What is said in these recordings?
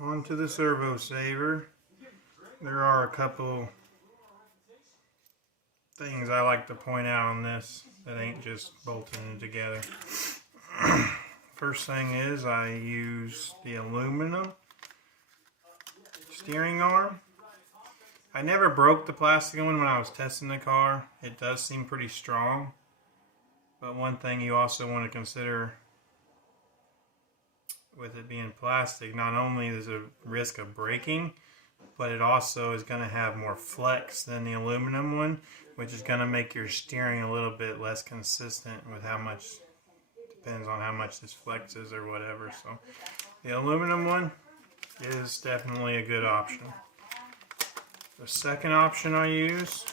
On to the servo saver. There are a couple things I like to point out on this that ain't just bolting it together. First thing is I use the aluminum steering arm. I never broke the plastic one when I was testing the car. It does seem pretty strong. But one thing you also want to consider with it being plastic, not only is a risk of breaking, but it also is going to have more flex than the aluminum one, which is going to make your steering a little bit less consistent with how much, depends on how much this flexes or whatever. So the aluminum one is definitely a good option. The second option I use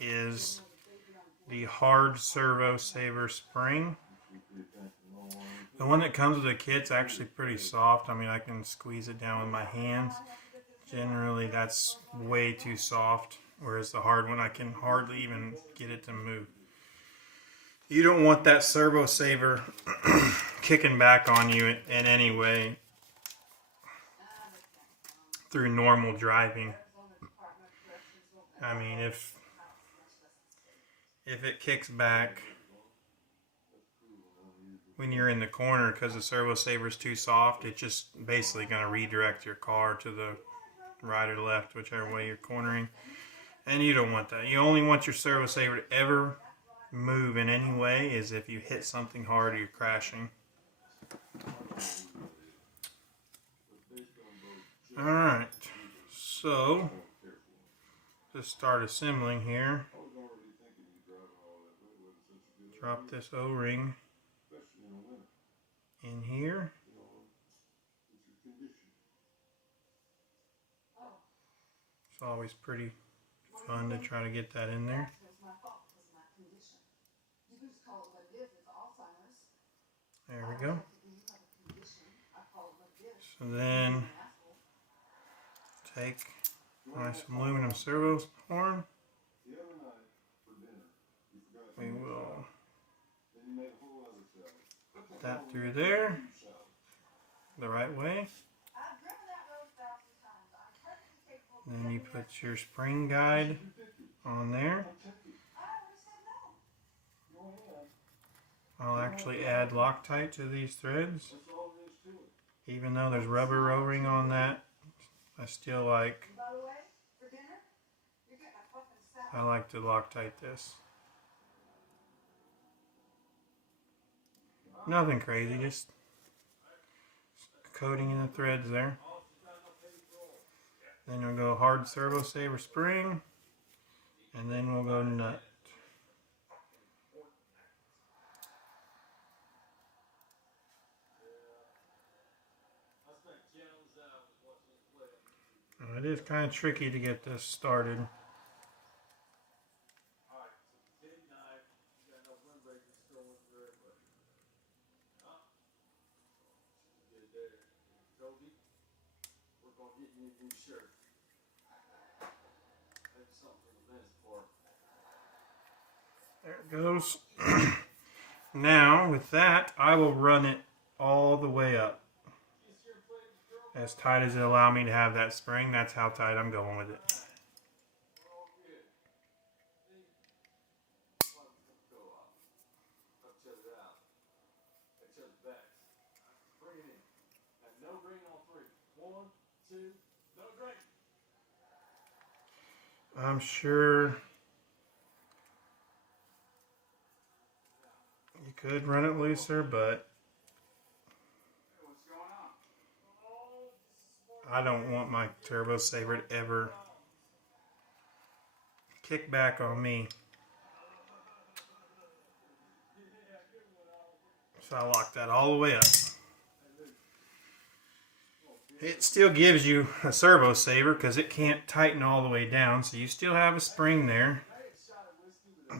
is the hard servo saver spring. The one that comes with the kit's actually pretty soft. I mean, I can squeeze it down with my hands. Generally, that's way too soft, whereas the hard one, I can hardly even get it to move. You don't want that servo saver kicking back on you in any way through normal driving. I mean, if it kicks back when you're in the corner because the servo saver is too soft, it's just basically going to redirect your car to the right or left, whichever way you're cornering. And you don't want that. You only want your servo saver to ever move in any way is if you hit something hard or you're crashing. Alright, so to start assembling here, drop this O-ring in here. It's always pretty fun to try to get that in there. There we go. So then take nice aluminum servo horn. We will put that through there the right way. Then you put your spring guide on there. I'll actually add Loctite to these threads. Even though there's rubber O-ring on that, I like to Loctite this. Nothing crazy, just coating in the threads there. Then we'll go hard servo saver spring, and then we'll go nut. Now, it is kind of tricky to get this started. There it goes. Now, with that, I will run it all the way up. As tight as it allow me to have that spring, that's how tight I'm going with it. I'm sure you could run it looser, but I don't want my turbo saver to ever kick back on me. So I lock that all the way up. It still gives you a servo saver because it can't tighten all the way down, so you still have a spring there,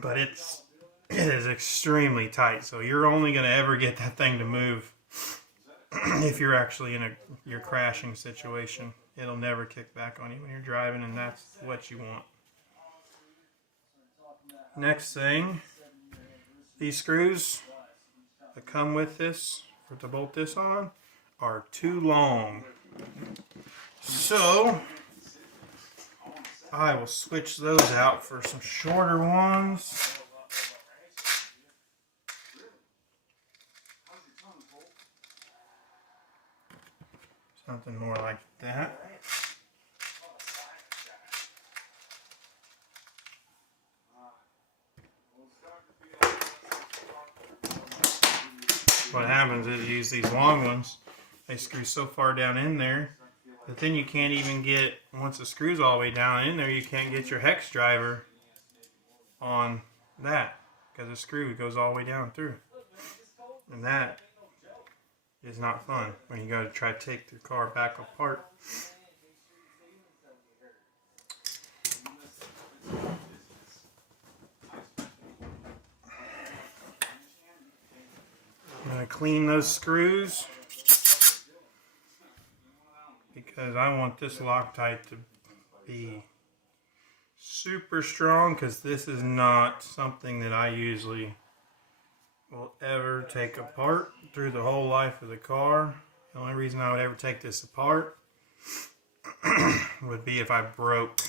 but it is extremely tight, so you're only going to ever get that thing to move if you're actually in your crashing situation. It'll never kick back on you when you're driving, and that's what you want. Next thing, these screws that come with this to bolt this on are too long. So I will switch those out for some shorter ones. Something more like that. What happens is you use these long ones, they screw so far down in there that then you can't even get, once the screw's all the way down in there, you can't get your hex driver on that because the screw goes all the way down through. And that is not fun when you go to try to take the car back apart. I'm going to clean those screws because I want this Loctite to be super strong, because this is not something that I usually will ever take apart through the whole life of the car. The only reason I would ever take this apart would be if I broke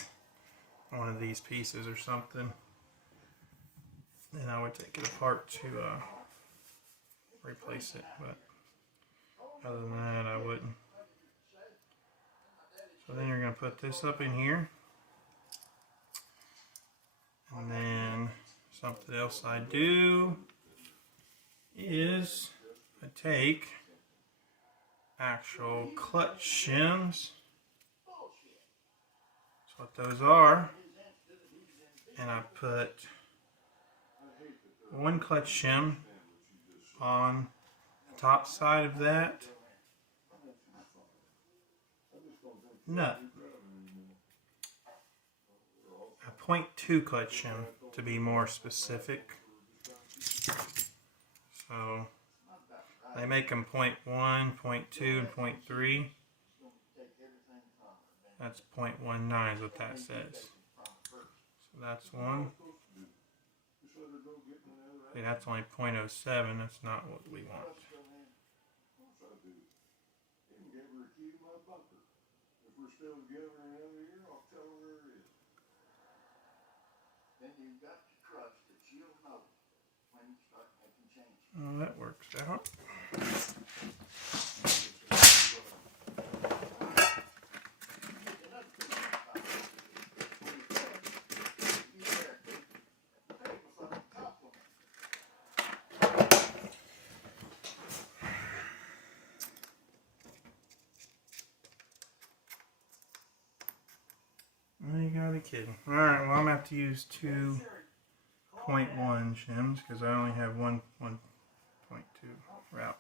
one of these pieces or something. Then I would take it apart to replace it, but other than that I wouldn't. So then you're going to put this up in here, and then something else I do is I take actual clutch shims. That's what those are, and I put one clutch shim on the top side of that nut. A 0.2 clutch shim to be more specific. So they make them 0.1, 0.2, and 0.3. That's 0.19 is what that says. So that's one. See, that's only 0.07. That's not what we want. Well, that works out. You gotta be kidding. Alright, well I'm gonna have to use 2.1 shims because I only have 1.2 route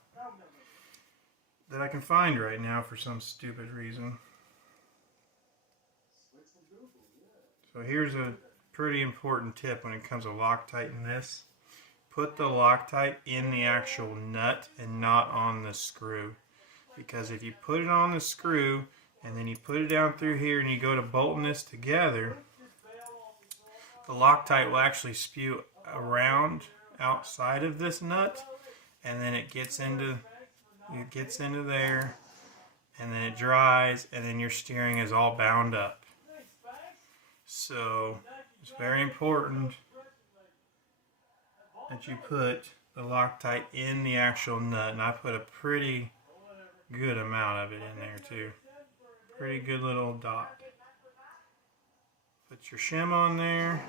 that I can find right now for some stupid reason. So here's a pretty important tip when it comes to Loctite in this. Put the Loctite in the actual nut and not on the screw. Because if you put it on the screw and then you put it down through here and you go to bolting this together, the Loctite will actually spew around outside of this nut, and then it gets into there, and then it dries, and then your steering is all bound up. So it's very important that you put the Loctite in the actual nut, and I put a pretty good amount of it in there too. Pretty good little dot. Put your shim on there.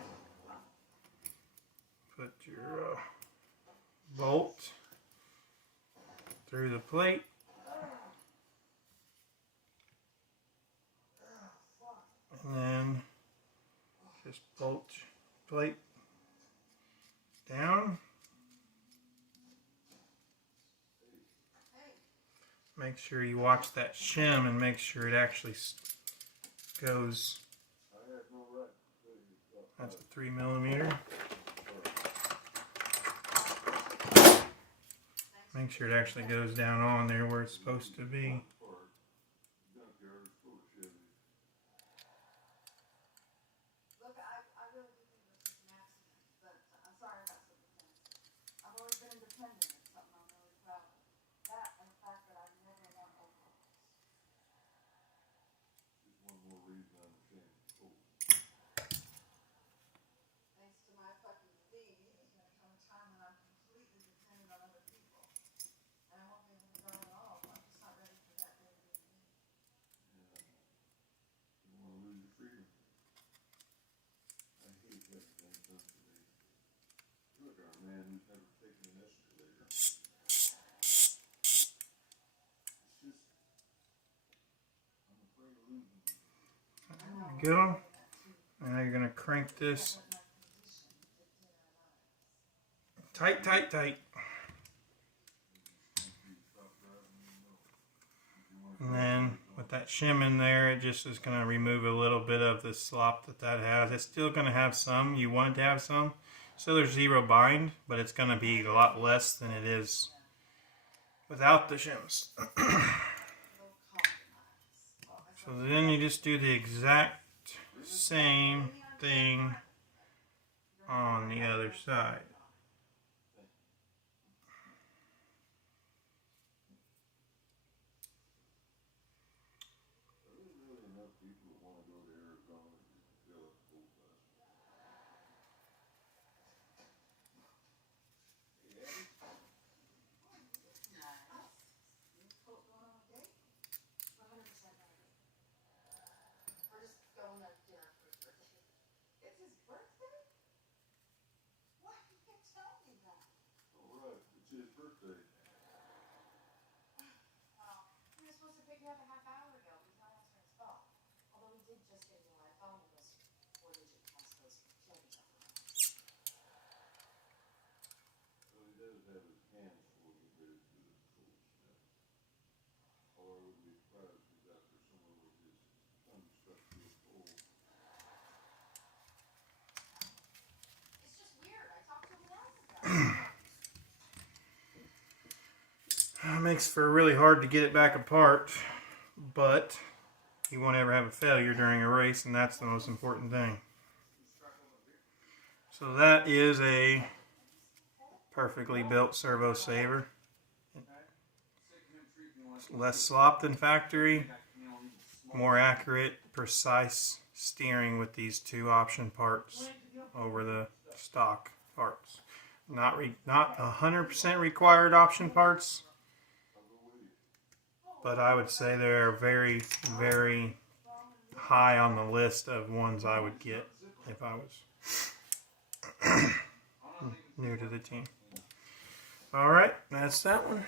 Put your bolt through the plate. And then just bolt plate down. Make sure you watch that shim and make sure it actually goes. That's a 3mm. Make sure it actually goes down on there where it's supposed to be. There you go. Now you're going to crank this tight, tight, tight. And then with that shim in there, it just is going to remove a little bit of the slop that has. It's still going to have some. You want it to have some. So there's zero bind, but it's going to be a lot less than it is without the shims. So then you just do the exact same thing on the other side. It makes for really hard to get it back apart, but you won't ever have a failure during a race, and that's the most important thing. So that is a perfectly built servo saver. It's less slop than factory, more accurate, precise steering with these two option parts over the stock parts. Not 100% required option parts, but I would say they're very, very high on the list of ones I would get if I was new to the team. Alright, that's that one.